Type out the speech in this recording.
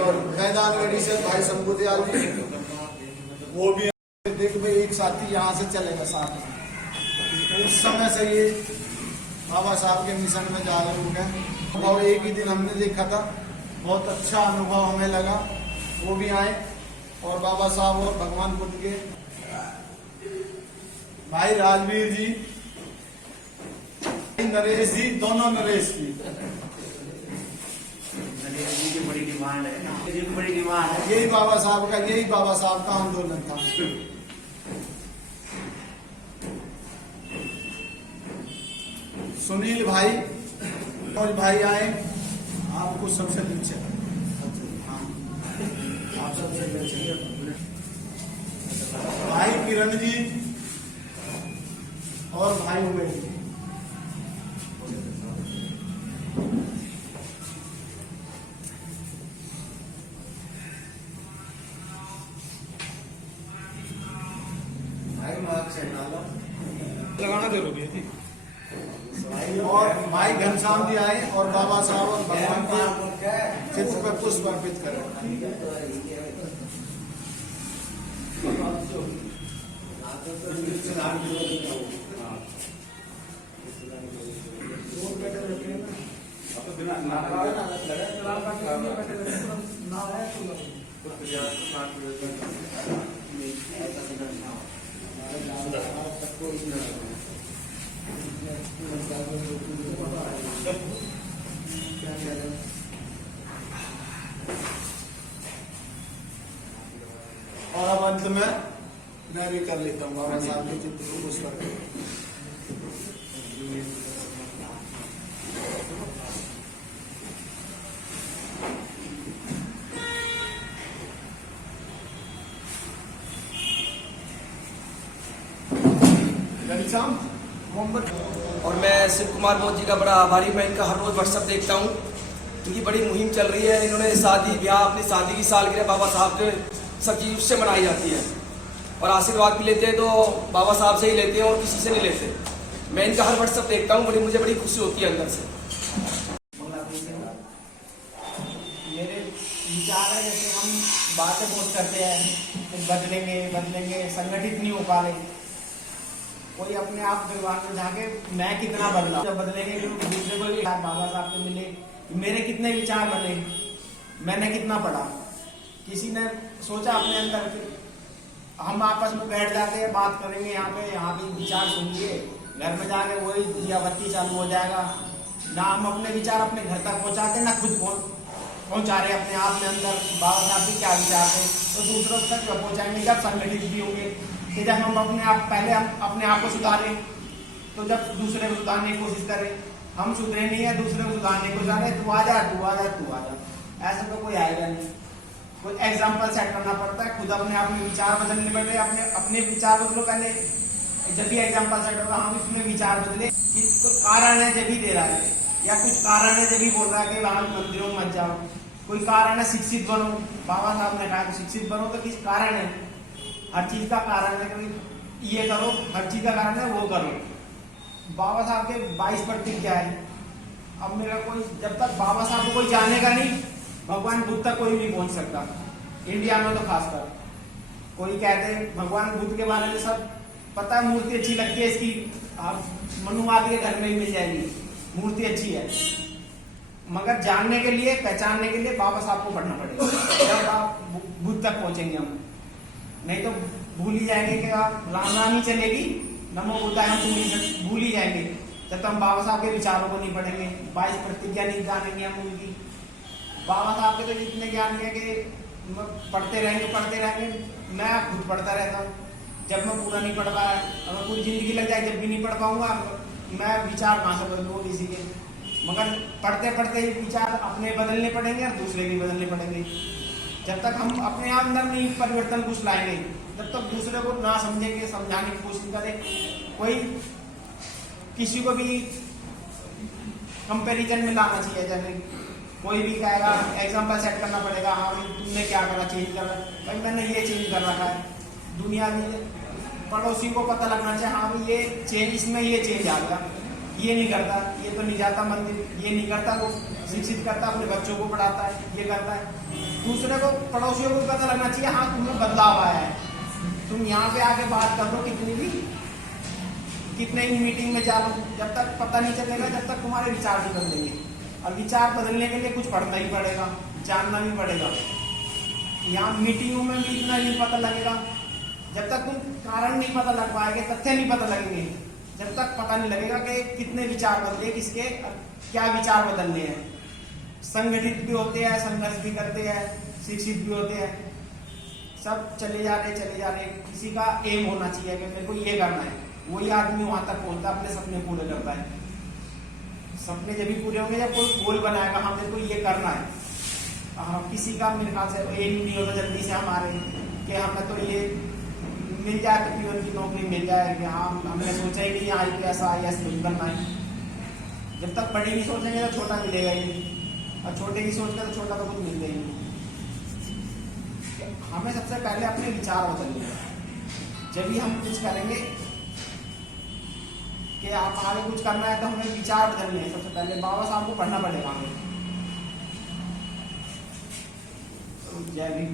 और मैदानगढ़ी से भाई शंभू दयाल जी, वो भी देख भाई एक साथी यहाँ से चलेगा साथ में। उस समय से ये बाबा साहब के मिशन में जागरूक है और एक ही दिन हमने देखा था, बहुत अच्छा अनुभव हमें लगा। वो भी आए और बाबा साहब और भगवान बुद्ध के भाई राजवीर जी, नरेश जी, दोनों नरेश जी, बड़ी डिमांड है ना, बड़ी डिमांड है। यही बाबा साहब का आंदोलन था। सुनील भाई और भाई आए, आपको सबसे पीछे, आप सबसे पीछे भाई किरण जी और भाई उमेश जी। लगाना जरूरी है जी। और भाई घनश्याम जी आए और बाबा साहब और भगवान के चित्र पर पुष्प अर्पित करें। और अब अंत में मैं भी कर लेता हूँ बाबा साहब के चित्र को पुष्प अर्पित। और मैं शिव कुमार मोदी जी का बड़ा आभारी, मैं इनका हर रोज व्हाट्सएप देखता हूँ। इनकी बड़ी मुहिम चल रही है। इन्होंने शादी ब्याह, अपनी शादी की सालगिरह बाबा साहब के सब चीज उससे मनाई जाती है और आशीर्वाद भी लेते हैं तो बाबा साहब से ही लेते हैं और किसी से नहीं लेते। मैं इनका हर व्हाट्सएप देखता हूँ, मुझे बड़ी खुशी होती है अंदर से। मेरे विचार है, जैसे हम बातें बहुत करते हैं बदलेंगे, संगठित नहीं हो पा रहे। कोई अपने आप दिमाग में जाके मैं कितना बदला, जब बदलेंगे दूसरे को भी बाबा साहब से मिले, मेरे कितने विचार बने, मैंने कितना पढ़ा। किसी ने सोचा अपने अंदर कि हम आपस में बैठ जाते हैं, बात करेंगे यहाँ पे विचार सुनिए, घर में जाके वही दिया बत्ती चालू हो जाएगा। ना हम अपने विचार अपने घर तक पहुँचाते, ना खुद पहुँचा रहे अपने आप में अंदर बाबा साहब के क्या विचार है, तो दूसरों तक पहुँचाएंगे जब संगठित भी होंगे। कि जब हम पहले अपने आप को सुधारें, तो जब दूसरे को सुधारने की कोशिश करें, हम सुधरे नहीं है, दूसरे को सुधारने को जा रहे, तू आ जा, ऐसा तो कोई आएगा नहीं। कोई एग्जाम्पल सेट करना पड़ता है, खुद अपने आप में विचार बदलने पड़ते हैं। अपने विचार बदलो पहले, जब भी एग्जाम्पल सेट होगा हम इसमें विचार बदले कि कोई कारण है जब भी दे रहा है, या कुछ कारण है जब भी बोल रहा है कि वहां मंदिरों में मत जाओ, कोई कारण है शिक्षित बनो, बाबा साहब ने कहा कि शिक्षित बनो, तो किस कारण है, हर चीज का कारण है कि ये करो, हर चीज का कारण है वो करो। बाबा साहब के 22 प्रतिज्ञा है। अब मेरा कोई, जब तक बाबा साहब को कोई जानेगा नहीं, भगवान बुद्ध तक कोई नहीं पहुंच सकता, इंडिया में तो खासकर। कोई कहते हैं भगवान बुद्ध के बारे में सब पता है, मूर्ति अच्छी लगती है इसकी, आप मनुवादी के घर में ही मिल जाएगी, मूर्ति अच्छी है, मगर जानने के लिए, पहचानने के लिए बाबा साहब को पढ़ना पड़ेगा, जब आप बुद्ध तक पहुंचेंगे हम। नहीं तो भूल ही जाएंगे कि आप राम ही चलेगी, नमो बुद्धाय हम भूल ही जाएंगे जब तक हम बाबा साहब के विचारों को नहीं पढ़ेंगे, 22 प्रतिज्ञा नहीं जानेंगे हम उनकी। बाबा साहब के तो इतने ज्ञान है कि पढ़ते रहेंगे। मैं खुद पढ़ता रहता हूँ, जब मैं पूरा नहीं पढ़ पाया, अगर पूरी जिंदगी लग जाए जब भी नहीं पढ़ पाऊंगा, मैं विचार कहाँ से बदलूंगा किसी के। मगर पढ़ते पढ़ते ही विचार अपने बदलने पड़ेंगे और दूसरे भी बदलने पड़ेंगे। जब तक हम अपने अंदर नहीं परिवर्तन कुछ लाएंगे, जब तक दूसरे को ना समझेंगे, समझाने की कोशिश करें। कोई किसी को भी कंपैरिजन में लाना चाहिए, जैसे कोई भी कहेगा, एग्जाम्पल सेट करना पड़ेगा, हाँ भाई तुमने क्या करा, चेंज करा, भाई मैंने ये चेंज कर रखा है। दुनिया में पड़ोसी को पता लगना चाहिए, हाँ भाई ये चेंज, इसमें ये चेंज आ गया, ये नहीं करता, ये तो नहीं जाता मंदिर, ये नहीं करता, वो शिक्षित करता है, अपने बच्चों को पढ़ाता है, ये करता है। दूसरे को, पड़ोसियों को पता लगना चाहिए हाँ तुम्हें बदलाव आया है। तुम यहाँ पे आके बात कर लो कितने ही मीटिंग में जा लो, जब तक पता नहीं चलेगा, जब तक तुम्हारे विचार नहीं बदलेंगे। और विचार बदलने के लिए कुछ पढ़ना ही पड़ेगा, जानना भी पड़ेगा। यहाँ मीटिंगों में भी इतना नहीं पता लगेगा, जब तक तुम कारण नहीं पता लग पाएंगे, तथ्य नहीं पता लगेंगे, जब तक पता नहीं लगेगा कि कितने विचार बदले, किसके क्या विचार बदलने हैं। संगठित भी होते हैं, संघर्ष भी करते हैं, शिक्षित भी होते हैं, सब चले जा रहे। किसी का एम होना चाहिए कि मेरे को ये करना है, वही आदमी वहां तक पहुंचता, अपने सपने पूरे करता है। सपने जब भी पूरे होंगे जब कोई गोल बनाएगा, हाँ मेरे को ये करना है। हाँ, किसी का मेरे ख्याल से एम नहीं होता जल्दी से हमारे कि हमें तो ये मिल जाए तो पीओन की नौकरी मिल जाए, कि हाँ हमने सोचा ही नहीं IPS IAS नहीं बनना है। जब तक बड़ी की सोचेंगे तो छोटा मिलेगा ही नहीं, और छोटे की सोच तो छोटा तो कुछ मिलता ही नहीं। हमें सबसे पहले अपने विचार बदलने हैं। जब भी हम कुछ करेंगे कि आप आगे कुछ करना है तो हमें विचार बदलने हैं। सबसे पहले बाबा साहब को पढ़ना पड़ेगा हमें। जय भीम।